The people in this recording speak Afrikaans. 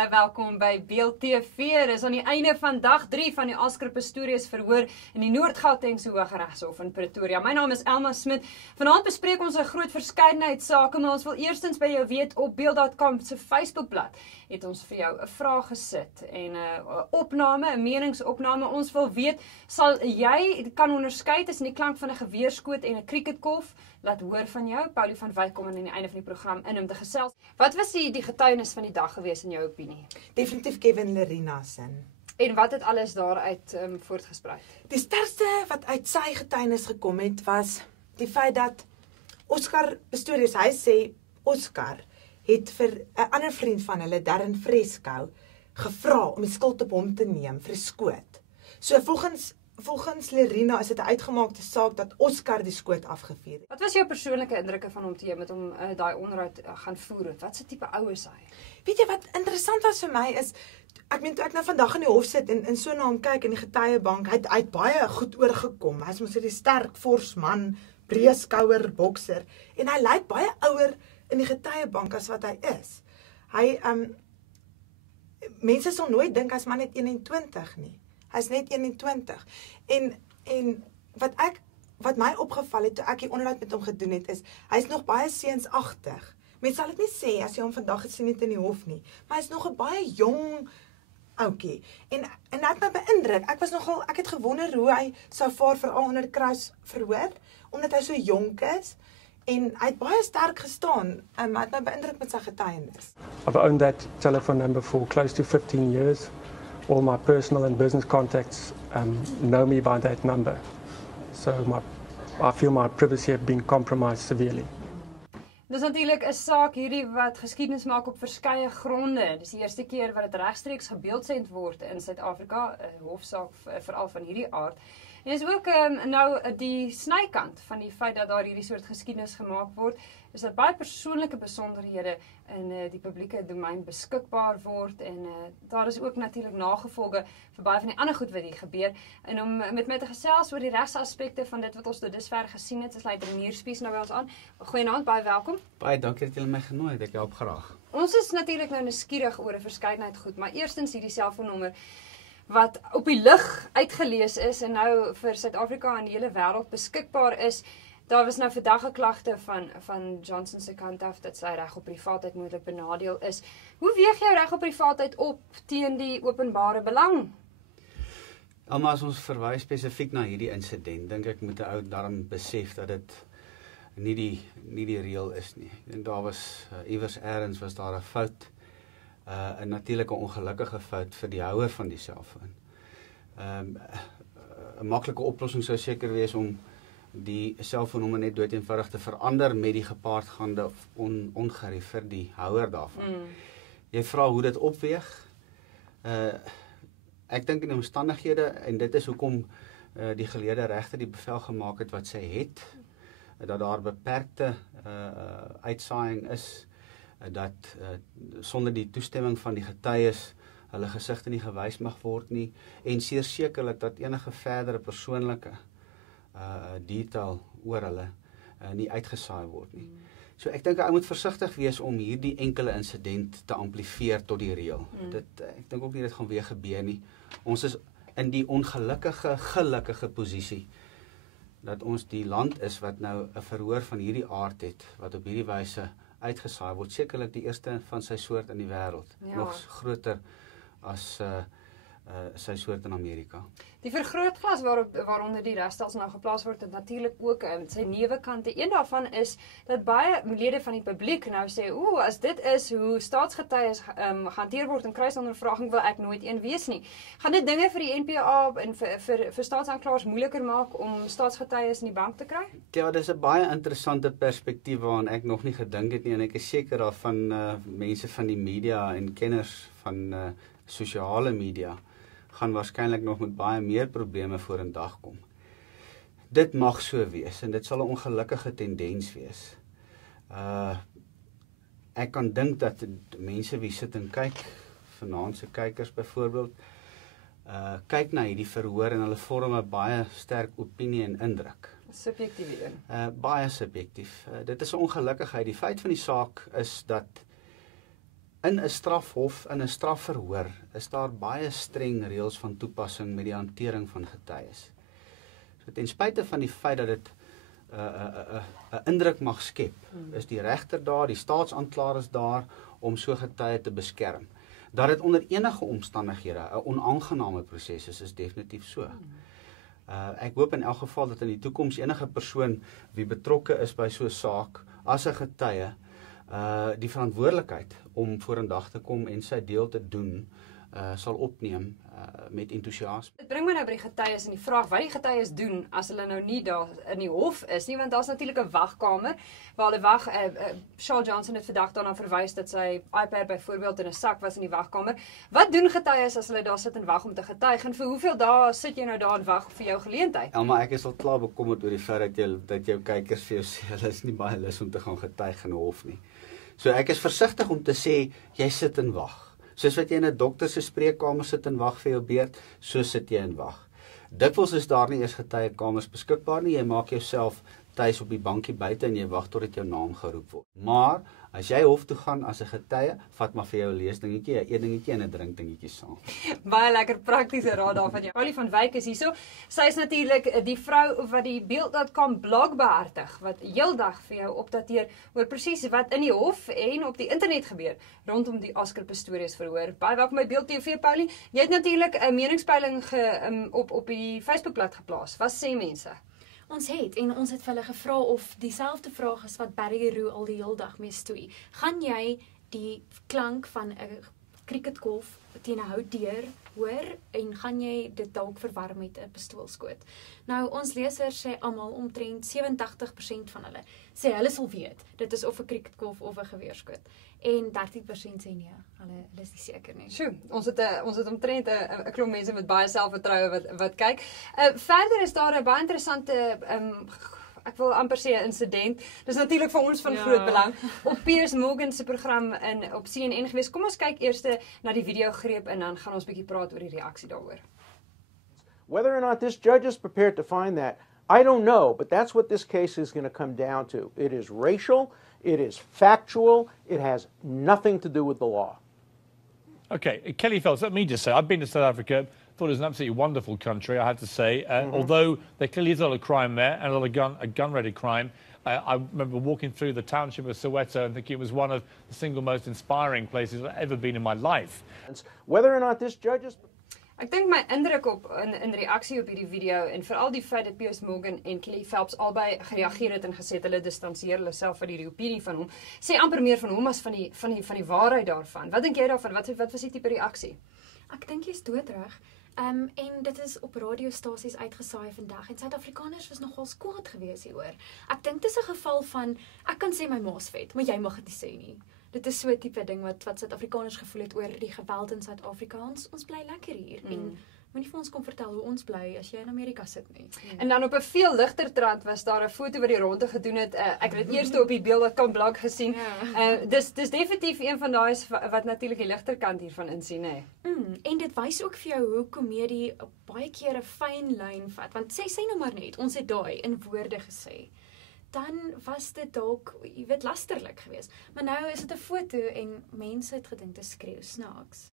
baie welkom by Beeld TV. Dis aan die einde van dag 3 van die Oscar Pistorius verhoor in die Noord-Gautengse Hooggeregshof in Pretoria. My naam is Elma Smit. Vanaand bespreek ons 'n groot verskeidenheid sake, maar ons wil eerstens by jou weet op beeld.com se Facebookblad het ons vir jou 'n vraag gesit en 'n opname, 'n meningsopname. Ons wil weet, sal jy kan onderskei tussen die klank van 'n geweerskoot en 'n cricketkolf? Laat hoor van jou. Paulie van Wyk kom aan die einde van die program in om te gesels. Wat was die getuienis van die dag gewees in jou opinie? Definitief Kevin Lerena se. En wat het alles daaruit voortgesprei? Die sterkste wat uit sy getuienis gekom het, was die feit dat Oscar Pistorius, hy sê Oscar het vir 'n ander vriend van hulle, Darren Fresco, gevra om die skuld op hom te neem vir 'n skoot. So volgens Lerena is dit 'n uitgemaakte saak dat Oscar die skoot afgevuur het. Wat was jou persoonlike indrukke van hom toe jy met hom daai onderhoud gaan voer? Wat se tipe ou is hy? Weet jy wat interessant was vir my is, ek meen toe ek nou vandag in die hof sit en so na hom kyk in die getuiebank, hy het baie goed oorgekom. Hy's mos 'n sterk, fors man, breë skouer, bokser, en hy lyk baie ouer in die getuiebank as wat hy is. Hy mense sal nooit dink hy's maar net 21 nie. Hy's net 21. En wat my opgeval het toe ek die onderhoud met hom gedoen het, is hy's nog baie seunsagtig. Mense sal dit nie sê as jy hom vandag gesien het in die hof nie, maar hy's nog 'n baie jong ouetjie. En dit het my beïndruk. Ek het gewonder hoe hy sou vaar veral onder die kruisverhoor, omdat hy so jonk is. En hy het baie sterk gestaan. Hy het my beïndruk met sy getuienis. I've owned that telephone number for close to 15 years. All my personal and business contacts know me by that number. So I feel my privacy have been compromised severely. Dis natuurlik 'n saak hierdie wat geskiedenis maak op verskeie gronde. Dis die eerste keer wat dit regstreeks gebeeldsend word in Suid-Afrika, 'n hofsaak veral van hierdie aard. En is ook nou die snykant van die feit dat daar hierdie soort geskiedenis gemaak word, is dat baie persoonlike besonderhede in die publieke domein beskikbaar word en daar is ook natuurlik nagevolge vir baie van die ander goed wat hier gebeur. En om met my te gesels oor die regsaspekte van dit wat ons tot dusver gesien het, is Leider Nierspies nou by ons aan. Goeienaand, baie welkom. Baie dankie dat julle my genooi het, ek help graag. Ons is natuurlik nou nuuskierig oor 'n verskeidenheid goed, maar eerstens hierdie selfoonnommer wat op die lug uitgelees is en nou vir Suid-Afrika en die hele wêreld beskikbaar is. Daar was nou vandag 'n klagte van Johnson se kant af dat sy reg op privaatheid moontlik benadeel is. Hoe weeg jou reg op privaatheid op teen die openbare belang? Almal as ons verwys spesifiek na hierdie insident, dink ek moet 'n ou daarom besef dat dit nie die reël is nie. En daar was iewers elders was daar 'n fout. 'n natuurlike ongelukkige fout vir die houer van die selfoon. 'n maklike oplossing sou seker wees om die selfoonnommer net dood eenvoudig te verander met die gepaardgaande ongerief vir die houer daarvan. Jy vra hoe dit opweeg. Ek dink in die omstandighede, en dit is hoekom die geleerde regter die bevel gemaak het wat sy het, dat daar beperkte uitsaaiing is, dat sonder die toestemming van die getuies hulle gesigte nie gewys mag word nie, en sekerlik dat enige verdere persoonlike detail oor hulle nie uitgesaai word nie. So ek dink hy moet versigtig wees om hierdie enkele insident te amplifieer tot die reël. Ek dink ook nie dit gaan weer gebeur nie. Ons is in die gelukkige posisie dat ons die land is wat nou 'n verhoor van hierdie aard het, wat op hierdie wyse uitgesaai word, sekerlik die eerste van sy soort in die wêreld, nog groter as sy soort in Amerika. Die vergrootglas waaronder die regstelsel nou geplaas word, het natuurlik ook sy neuwekante. Een daarvan is dat baie lede van die publiek nou sê, as dit is hoe staatsgetuies gehanteer word in kruisondervraging, wil ek nooit een wees nie. Gaan dit dinge vir die NPA en vir staatsaanklaers moeiliker maak om staatsgetuies in die bank te kry? Ja, dis 'n baie interessante perspektief waaraan ek nog nie gedink het nie, en ek is seker daarvan mense van die media en kenners van sosiale media gaan waarskynlik nog met baie meer probleme vorendag kom. Dit mag so wees, en dit sal 'n ongelukkige tendens wees. Ek kan dink dat mense wie sit en kyk, vanaand se kykers byvoorbeeld, kyk na hierdie verhoor en hulle vorm 'n baie sterk opinie en indruk. Subjektief een. Baie subjektief. Dit is 'n ongelukkigheid. Die feit van die saak is dat In 'n strafhof, in 'n strafverhoor, is daar baie streng reëls van toepassing met die hantering van getuies. So ten spyte van die feit dat dit 'n indruk mag skep, is die regter daar, die staatsaanklaer is daar om so getuie te beskerm. Dat dit onder enige omstandighede 'n onaangename proses is definitief so. Ek hoop in elk geval dat in die toekoms enige persoon wie betrokke is by so 'n saak as 'n getuie die verantwoordelikheid om vorendag te kom en sy deel te doen sal opneem met entoesiasme. Dit bring my nou by die getuies en die vraag wat die getuies doen as hulle nou nie daar in die hof is nie, want daar's natuurlik 'n wagkamer waar hulle wag. Shaw Johnson het vandag daarna verwys dat sy iPad byvoorbeeld in 'n sak was in die wagkamer. Wat doen getuies as hulle daar sit en wag om te getuig? En vir hoeveel dae sit jy nou daar en wag vir jou geleentheid? Ja, maar ek is al klaar bekommerd oor die feit dat jou kykers vir jou sê hulle is nie baie lus om te gaan getuig in 'n hof nie. So ek is versigtig om te sê jy sit en wag. Soos wat jy in 'n dokter se spreekkamer sit en wag vir jou beurt, so sit jy en wag. Dikwels is daar nie eers getuiekamers beskikbaar nie. Jy maak jouself tuis op die bankie buite en jy wag totdat jou naam geroep word. Maar as jy hof toe gaan as 'n getuie, vat maar vir jou 'n leesdingetjie, 'n eetdingetjie en 'n drinkdingetjie saam. Baie lekker praktiese raad daarvan jou. Paulie van Wyk is hierso. Sy is natuurlik die vrou wat die Beeld.com blog behartig, wat heeldag vir jou opdateer oor presies wat in die hof en op die internet gebeur rondom die Oscar Pistorius verhoor. Baie welkom by Beeld TV, Paulie. Jy het natuurlik 'n meningspeiling op die Facebookblad geplaas. Wat sê mense? Ons het vir hulle gevra of dieselfde vraag is wat Barry Roux al die hele dag mee stoei. Gaan jy die klank van 'n cricketgolf teen 'n houtdeur hoor en gaan jy dit dalk verwar met 'n pistoolskoot? Nou ons lesers sê almal omtrent 87% van hulle sê hulle sal weet. Dit is of 'n cricketgolf of 'n geweerskoot. En 13% sê nee, hulle is nie seker nie. Sjoe, ons het omtrent 'n klomp mense met baie selfvertroue wat kyk. Verder is daar 'n baie interessante ek wil amper sê 'n insident. Dis natuurlik vir ons van groot belang op Piers Morgan se program op CNN gewees. Kom ons kyk eers na die video greep en dan gaan ons bietjie praat oor die reaksie daaroor. Whether or not this judge is prepared to find that, I don't know, but that's what this case is going to come down to. It is racial, it is factual, it has nothing to do with the law. Okay, Kelly Phelps, let me just say, I've been to South Africa, thought it was an absolutely wonderful country, I have to say, although there clearly is a lot of crime there, and a lot of gun-related crime. I remember walking through the township of Soweto and thinking it was one of the single most inspiring places I've ever been in my life. Whether or not this judge is... Ek dink my indruk in reaksie op hierdie video en veral die feit dat Piers Morgan en Kelly Phelps albei gereageer het en gesê het hulle distansieer hulle self van hierdie opinie van hom, sê amper meer van hom as van die waarheid daarvan. Wat dink jy daarvan? Wat was die tipe reaksie? Ek dink jy's doodreg. En dit is op radiostasies uitgesaai vandag en Suid-Afrikaners was nogal kwaad geweest hieroor. Ek dink dit is 'n geval van ek kan sê my ma's vet, maar jy mag dit nie sê nie. Dit is so 'n tipe ding wat Suid-Afrikaners gevoel het oor die geweld in Suid-Afrika. Ons bly lekker hier en moenie vir ons kom vertel hoe ons bly as jy in Amerika sit nie. En dan op 'n veel ligter trant was daar 'n foto wat die ronde gedoen het. Ek het dit eers op die Beeld.com blog gesien. Dis definitief een van daai wat natuurlik die ligter kant hiervan insien, hè. En dit wys ook vir jou hoe komedie baie keer 'n fyn lyn vat, want sê nou maar net, ons het daai in woorde gesê. Dan was dit dalk, jy weet, lasterlik geweest. Maar nou is dit 'n foto en mense het gedink dit skreeu snaaks.